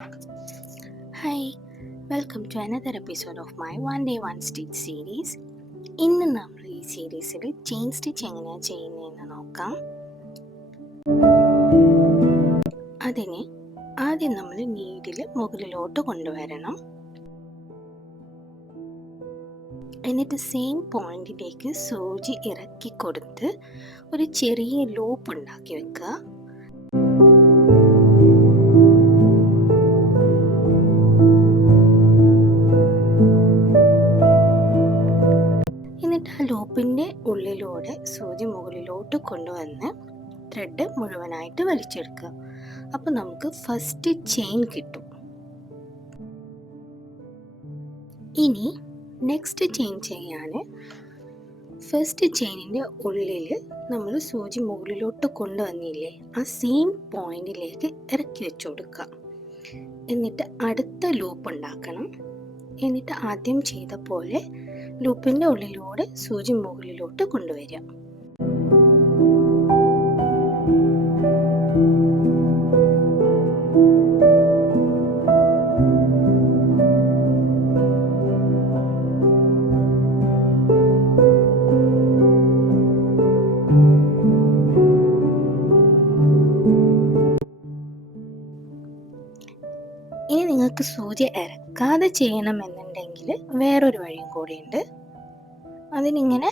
Hi, welcome to another episode of my One Day One Stitch series. ഇന്ന് നമ്മൾ ഈ സീരീസിൽ ചെയിൻ സ്റ്റിച്ച് എങ്ങനെയാണ് ചെയ്യുന്നതെന്ന് നോക്കാം. അതിന് ആദ്യം നമ്മൾ നീഡിൽ മുകളിലോട്ട് കൊണ്ടുവരണം. എന്നിട്ട് സെയിം പോയിന്റിലേക്ക് സൂചി ഇറക്കി കൊടുത്ത് ഒരു ചെറിയ ലൂപ്പ് ഉണ്ടാക്കി വെക്കുക. എന്നിട്ട് ആ ലൂപ്പിൻ്റെ ഉള്ളിലൂടെ സൂചി മുകളിലോട്ട് കൊണ്ടുവന്ന് ത്രെഡ് മുഴുവനായിട്ട് വലിച്ചെടുക്കുക. അപ്പോൾ നമുക്ക് ഫസ്റ്റ് ചെയിൻ കിട്ടും. ഇനി നെക്സ്റ്റ് ചെയിൻ ചെയ്യാൻ ഫസ്റ്റ് ചെയിനിൻ്റെ ഉള്ളിൽ നമ്മൾ സൂചി മുകളിലോട്ട് കൊണ്ടുവന്നില്ലേ, ആ സെയിം പോയിന്റിലേക്ക് ഇറക്കി വെച്ച് കൊടുക്കുക. എന്നിട്ട് അടുത്ത ലൂപ്പ് ഉണ്ടാക്കണം. എന്നിട്ട് ആദ്യം ചെയ്ത പോലെ ലൂപ്പിൻ്റെ ഉള്ളിലൂടെ സൂചി മുകളിലോട്ട് കൊണ്ടുവരിക. ഇനി നിങ്ങൾക്ക് സൂചി ഇറക്കാതെ ചെയ്യണമെന്നുണ്ടെങ്കിൽ വേറൊരു വഴിയും കൂടിയുണ്ട്. അതിനിങ്ങനെ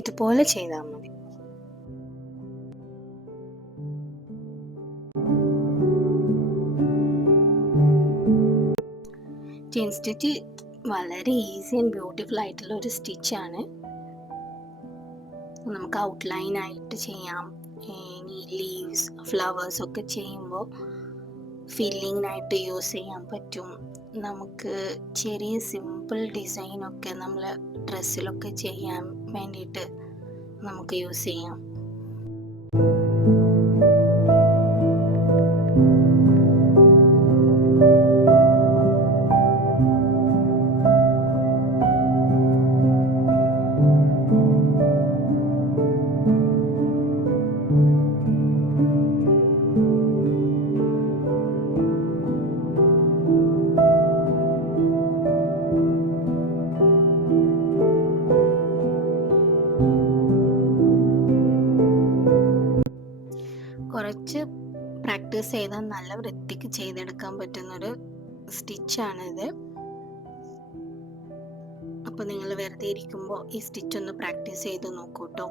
ഇതുപോലെ ചെയ്താൽ മതി. ചെയിൻ സ്റ്റിച്ച് വളരെ ഈസി ആൻഡ് ബ്യൂട്ടിഫുൾ ആയിട്ടുള്ള ഒരു സ്റ്റിച്ചാണ്. നമുക്ക് ഔട്ട്ലൈൻ ആയിട്ട് ചെയ്യാം. ഇനി ലീവ്സ്, ഫ്ലവേഴ്സ് ഒക്കെ ചെയ്യുമ്പോൾ ഫില്ലിങ്ങിനായിട്ട് യൂസ് ചെയ്യാൻ പറ്റും. നമുക്ക് ചെറിയ സിമ്പിൾ ഡിസൈനൊക്കെ നമ്മൾ ഡ്രസ്സിലൊക്കെ ചെയ്യാൻ വേണ്ടിയിട്ട് നമുക്ക് യൂസ് ചെയ്യാം. കുറച്ച് പ്രാക്ടീസ് ചെയ്താൽ നല്ല വൃത്തിക്ക് ചെയ്തെടുക്കാൻ പറ്റുന്നൊരു സ്റ്റിച്ചാണിത്. അപ്പോൾ നിങ്ങൾ വെറുതെ ഇരിക്കുമ്പോൾ ഈ സ്റ്റിച്ച് ഒന്ന് പ്രാക്ടീസ് ചെയ്ത് നോക്കൂ കേട്ടോ.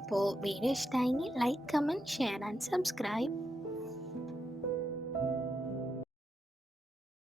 അപ്പോൾ വീഡിയോ ഇഷ്ടമായെങ്കിൽ like, comment, share and subscribe.